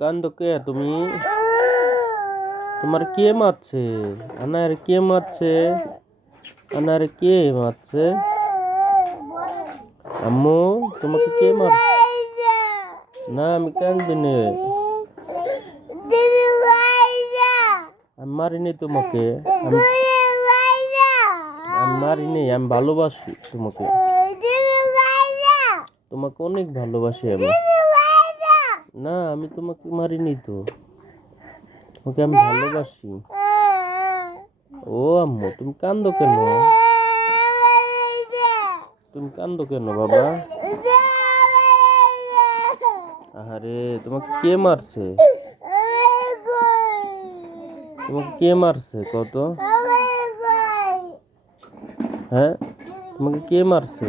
কান্দো কে তুমি? তোমার কে মারছে? আনার কে মারছে? আনার কে মারছে? আম্মু তোমাকে কে মারছে? না আমি কান্দিনি, আমি মারিনি তোমাকে। আমি মারিনি, আমি ভালোবাসি তোমাকে। তোমাকে অনেক ভালোবাসি আমি। না আমি তোমাকে মারিনি তো, তোমাকে আমি ভালোবাসি। ও আম্মু তুমি কান্দো কেন? তুমি কান্দো কেন বাবা? আরে তোমাকে কে মারছে? তোমাকে কে মারছে কত? হ্যাঁ তোমাকে কে মারছে?